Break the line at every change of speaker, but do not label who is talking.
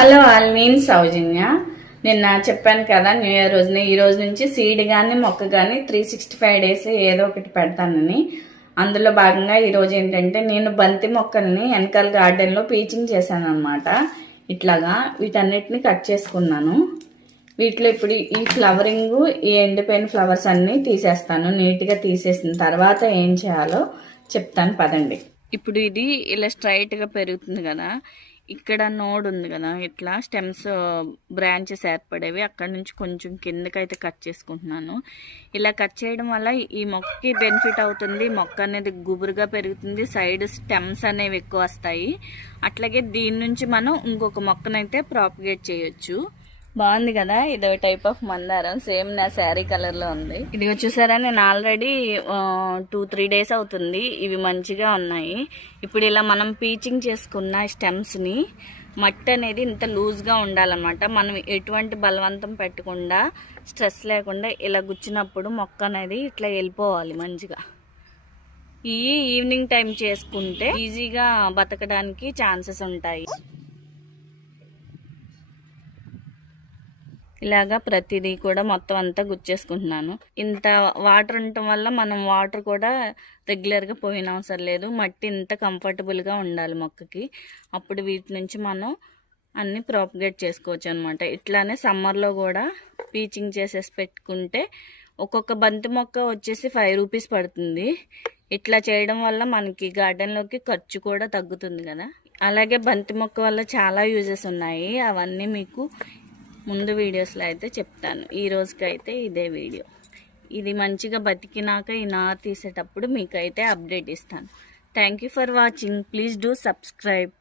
Hello all నేను సౌజన్య. నిన్న చెప్పాను కదా న్యూ ఇయర్ రోజున ఈ రోజు నుంచి సీడ్ కానీ మొక్క కానీ త్రీ సిక్స్టీ ఫైవ్ డేస్ ఏదో ఒకటి పెడతానని. అందులో భాగంగా ఈరోజు ఏంటంటే నేను బంతి మొక్కల్ని వెనకాల గార్డెన్లో పీచింగ్ చేశాను అనమాట ఇట్లాగా వీటన్నిటిని కట్ చేసుకున్నాను. వీటిలో ఇప్పుడు ఈ ఫ్లవరింగ్ ఈ ఎండిపోయిన ఫ్లవర్స్ అన్నీ తీసేస్తాను. నీట్గా తీసేసిన తర్వాత ఏం చేయాలో చెప్తాను పదండి. ఇప్పుడు ఇది ఇలా స్ట్రైట్గా పెరుగుతుంది కదా ఇక్కడ నోడ్ ఉంది కదా ఇట్లా స్టెమ్స్ బ్రాంచెస్ ఏర్పడేవి. అక్కడ నుంచి కొంచెం కిందకైతే కట్ చేసుకుంటున్నాను. ఇలా కట్ చేయడం వల్ల ఈ మొక్కకి బెనిఫిట్ అవుతుంది. మొక్క అనేది గుబురుగా పెరుగుతుంది. సైడ్ స్టెమ్స్ అనేవి ఎక్కువ వస్తాయి. అట్లాగే దీని నుంచి మనం ఇంకొక మొక్కనైతే ప్రాపగేట్ చేయొచ్చు. బాగుంది కదా? ఇదో టైప్ ఆఫ్ మందారం. సేమ్ నా శారీ కలర్లో ఉంది. ఇది చూసారా? నేను ఆల్రెడీ టూ త్రీ డేస్ అవుతుంది. ఇవి మంచిగా ఉన్నాయి. ఇప్పుడు ఇలా మనం పీచింగ్ చేసుకున్న స్టెమ్స్ని మట్టి అనేది ఇంత లూజ్గా ఉండాలన్నమాట. మనం ఎటువంటి బలవంతం పెట్టకుండా స్ట్రెస్ లేకుండా ఇలా గుచ్చినప్పుడు మొక్క అనేది ఇట్లా వెళ్ళిపోవాలి మంచిగా. ఈ ఈవినింగ్ టైం చేసుకుంటే ఈజీగా బతకడానికి ఛాన్సెస్ ఉంటాయి. ఇలాగా ప్రతిదీ కూడా మొత్తం అంతా గుచ్చేసుకుంటున్నాను. ఇంత వాటర్ ఉండటం వల్ల మనం వాటర్ కూడా రెగ్యులర్గా పోయిన అవసరం లేదు. మట్టి ఇంత కంఫర్టబుల్గా ఉండాలి మొక్కకి. అప్పుడు వీటి నుంచి మనం అన్ని ప్రాపగేట్ చేసుకోవచ్చు అనమాట ఇట్లానే సమ్మర్లో కూడా పీచింగ్ చేసేసి పెట్టుకుంటే ఒక్కొక్క బంతి మొక్క వచ్చేసి ఫైవ్ రూపీస్ పడుతుంది. ఇట్లా చేయడం వల్ల మనకి గార్డెన్లోకి ఖర్చు కూడా తగ్గుతుంది కదా. అలాగే బంతి మొక్క వల్ల చాలా యూజెస్ ఉన్నాయి. అవన్నీ మీకు ముందు వీడియోస్లో అయితే చెప్తాను. ఈ రోజుకైతే ఇదే వీడియో. ఇది మంచిగా బతికినాక ఈ నార్ తీసేటప్పుడు మీకైతే అప్డేట్ ఇస్తాను. Thank you for watching please do subscribe